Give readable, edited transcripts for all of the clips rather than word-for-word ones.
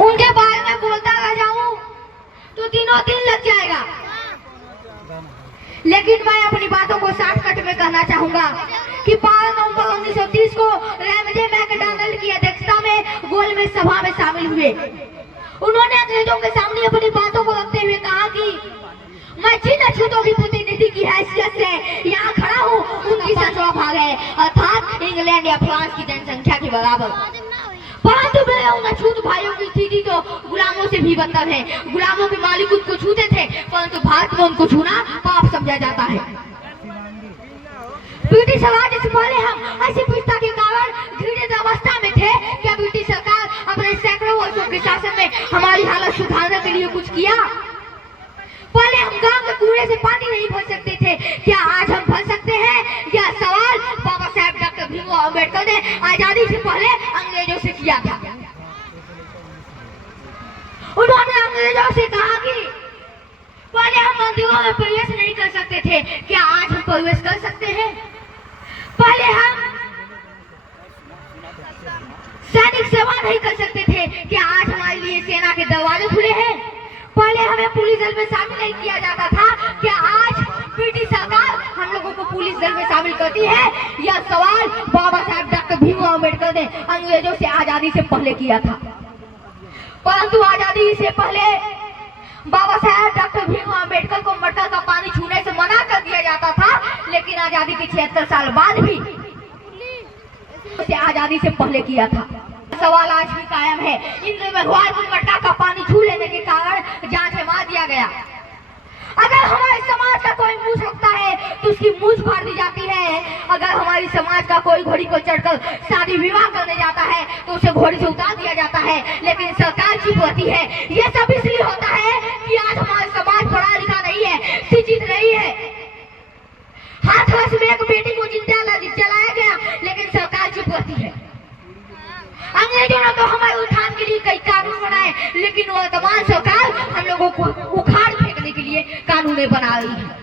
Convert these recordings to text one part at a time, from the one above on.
उनके बारे में बोलता रह जाऊं तो दिनों दिन लग जाएगा, लेकिन मैं अपनी बातों को शॉर्टकट में कहना चाहूंगा कि 5 नवंबर 1930 को रैमजे मैकडॉनल्ड की अध्यक्षता में गोल में सभा में शामिल हुए। उन्होंने अंग्रेजों के सामने अपनी बातों को रखते हुए कहा कि मैं जिन अछूतों की प्रतिनिधि की हैसियत से यहाँ खड़ा हूँ उनकी संख्या भाग है, अर्थात इंग्लैंड या फ्रांस की जनसंख्या के बराबर। परंतु मेरे उन अछूत भाइयों की स्थिति तो गुलामों से भी बदतर है। गुलामों के मालिक उनको छूते थे, परंतु भारत में उनको छूना पाप समझा जाता है। ब्रिटिश राज्य से पहले हम ऐसी पिछता के कारण घृणित अवस्था में थे। क्या ब्रिटिश सरकार अपने सैकड़ों वर्षों के शासन में हमारी हालत सुधारने के लिए कुछ किया? पहले हम गांव के कुएं से पानी नहीं भर सकते थे, क्या आज हम भर सकते हैं? यह सवाल बाबा साहेब डॉक्टर भीमराव अम्बेडकर ने आजादी से पहले अंग्रेजों से किया था। उन्होंने अंग्रेजों से कहा कि पहले हम मंदिरों में प्रवेश नहीं कर सकते थे, क्या आज हम प्रवेश कर सकते हैं? पहले हम सैनिक सेवा नहीं कर सकते थे, क्या आज हमारे लिए सेना के दरवाजे खुले हैं? पहले हमें पुलिस दल में शामिल नहीं किया जाता था, क्या आज ब्रिटिश सरकार हम लोगों को पुलिस दल में शामिल करती है? यह सवाल बाबा साहेब डॉक्टर भीमराव अम्बेडकर ने अंग्रेजों से आजादी से पहले किया था। परंतु आजादी से पहले बाबा साहेब डॉक्टर भीमराव अम्बेडकर को मटका का पानी छूने से मना कर दिया जाता था, लेकिन आजादी के 76 साल बाद भी उसे आजादी से पहले किया था। सवाल आज भी कायम है। इंद्र भगवान को मटका का पानी छू लेने के कारण जान से मार दिया गया। अगर हमारे समाज का कोई मुंह रखता है तो उसकी मूंछ फाड़ दी जाती है। अगर हमारी समाज का कोई घोड़ी को चढ़कर शादी विवाह करने जाता है तो उसे घोड़ी से उतार दिया जाता है, लेकिन सरकार चुप रहती है। ये सब इसलिए होता है कि आज हमारा समाज पढ़ा लिखा नहीं है, शिक्षित नहीं है। हाथरस में एक बेटी को जिंदा जलाया गया, लेकिन सरकार चुप रहती है। अंग्रेजों ने तो हमारे उत्थान के लिए कई कानून बनाए, लेकिन वर्तमान सरकार हम लोगों को उखाड़ फेंकने के लिए कानून बना रही है।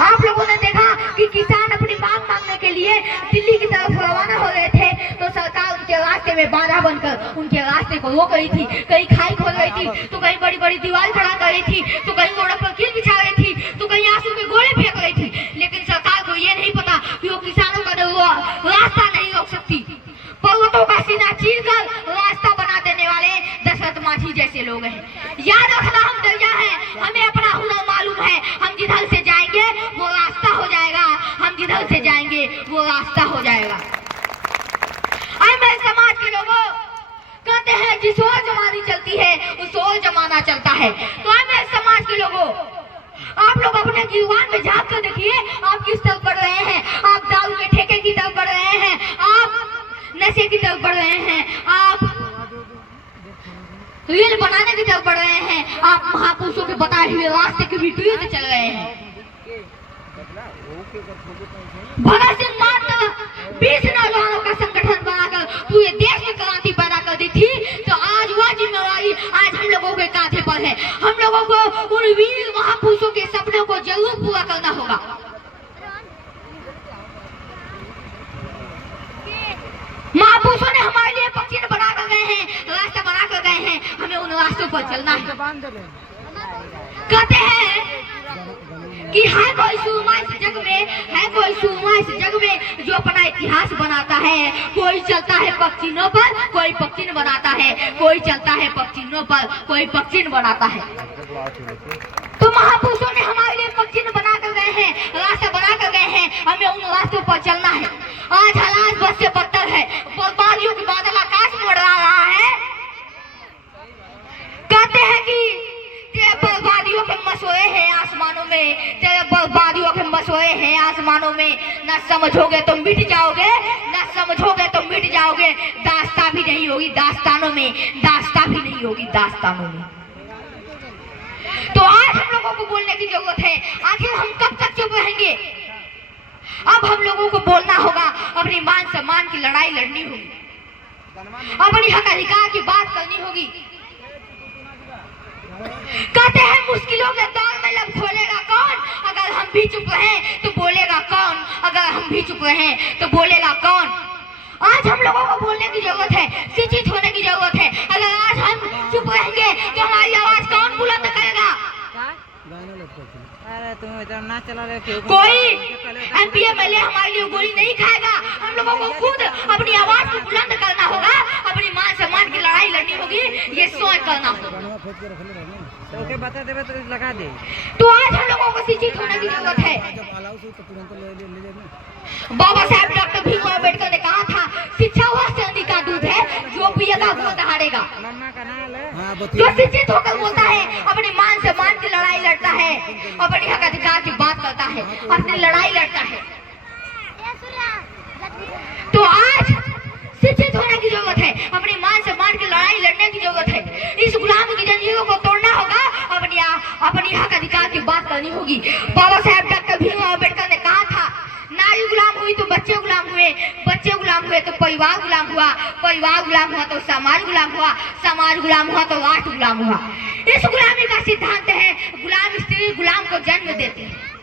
आप लोगों ने देखा कि किसान अपनी मांग मांगने के लिए दिल्ली की तरफ रवाना हो गए थे, तो सरकार उनके रास्ते में बाधा बनकर उनके रास्ते को रोक रही थी। कहीं खाई खोल रही थी, तो कहीं बड़ी बड़ी दीवार खड़ा कर रही थी, तो कहीं सड़क पर कील बिछा रही थी, तो कहीं आंसू के गोले फेंक रही थी। लेकिन सरकार को ये नहीं पता कि वो किसानों का रास्ता नहीं रोक सकती। पर्वतों का सीना चीर कर रास्ता बना देने वाले दशरथ मांझी जैसे लोग हैं। याद रखना, हम दरिया हैं, हमें अपना हुनर मालूम है। हम जिधर से जाएंगे वो रास्ता हो जाएगा, हम जिधर से जाएंगे वो रास्ता हो जाएगा। मेरे समाज के लोगों कहते हैं जिस ओर जमानी चलती है उस ओर जमाना चलता है। तो मेरे समाज के लोगों, आप लोग अपने जीवन में झांक कर देखिए, आप किस तरफ बढ़ रहे हैं। आप दारू के ठेके की तरफ बढ़ रहे हैं, आप नशे की तरफ बढ़ रहे हैं, आप रील बनाने की तरफ बढ़ रहे हैं, आप महापुरुषों के बताए हुए रास्ते के विपरीत चल रहे हैं। भगत सिंह मात्र 20 नौजवानों का संगठन बनाकर पूरे देश में क्रांति पैदा कर दी थी, तो आज वह जिम्मेवारी आज हम लोगों के कांधे पर है। हम लोगों को उन वीर महापुरुषों के सपनों को जरूर पूरा करना होगा। महापुरुषों ने हमारे लिए पक्षी बना कर गए हैं, रास्ता बना कर गए हैं, हमें उन रास्तों पर चलना है। कहते हैं कि है कोई सूरमा इस जग में, है कोई सूरमा इस जग में जो अपना इतिहास बनाता है। कोई चलता है पक्षियों पर, कोई पक्षी बनाता है, कोई चलता है पक्षियों पर, कोई पक्षी बनाता है। तो महापुरुषों ने हमारे लिए पक्षी बना कर गए हैं, रास्ता बना कर गए हैं, हमें उन रास्तों पर चलना है। आज हालात बस से बदतर है, बर्बादियों की बादल आकाश में उड़ रहा है। कहते हैं कि तेरे बर्बादियों के मसोए हैं आसमानों में, तेरे बर्बादियों के मसोए हैं आसमानों में। न समझोगे तो मिट जाओगे, न समझोगे तो मिट जाओगे। दास्तां भी नहीं होगी दास्तानों में, दास्तां भी नहीं होगी दास्तानों में। तो आज हम लोगों को बोलने की जरूरत है। आखिर हम कब तक चुप रहेंगे? अब हम लोगों को बोलना होगा, अपनी मान सम्मान की लड़ाई लड़नी होगी, अपनी हक अधिकार की बात करनी होगी। कहते हैं मुश्किलों के दौर में लब खोलेगा कौन? अगर हम भी चुप रहे तो बोलेगा कौन? अगर हम भी चुप रहे तो बोलेगा कौन? आज हम लोगों को बोलने की जरूरत है, शिक्षित होने की जरूरत है। अगर आज हम चुप रहेंगे तो हमारी आवाज कौन बुलंद करेगा? अरे तुम इधर ना चला रहे हो। कोई एमपी एमएलए हमारे लिए गोली नहीं खाएगा। हम लोगों को खुद अपनी आवाज को बुलंद करना होगा, अपनी मान सम्मान की लड़ाई लड़नी होगी, ये स्वयं करना होगा। तो ओके बता देवे तो लगा दे। तो आज हम लोगों को शिक्षित होने की जरूरत है। बाबा साहब डॉक्टर भीमराव अम्बेडकर ने कहा था, शिक्षा वह चांदी का दूध है जो पिएगा वो दहाड़ेगा। मम्मा का नाम है जो शिक्षित होकर बोलता है, अपने मान सम्मान की लड़ाई लड़ता है, अपने हक अधिकार की बात करता है, अपनी लड़ाई लड़ता है। तो आज शिक्षित होने की जरूरत है, अपने मान सम्मान की लड़ाई लड़ने की जरूरत है। इस गुलामी की जंजीरों को तोड़ना होगा, अपनी हक अधिकार की बात करनी होगी। बाबा साहब डॉक्टर भीमराव अम्बेडकर ने कहा था, नारी गुलाम हुई तो बच्चे गुलाम हुए, बच्चे गुलाम हुए तो परिवार गुलाम हुआ, परिवार गुलाम हुआ तो समाज गुलाम हुआ, समाज गुलाम हुआ तो राष्ट्र गुलाम हुआ। इस गुलामी का सिद्धांत है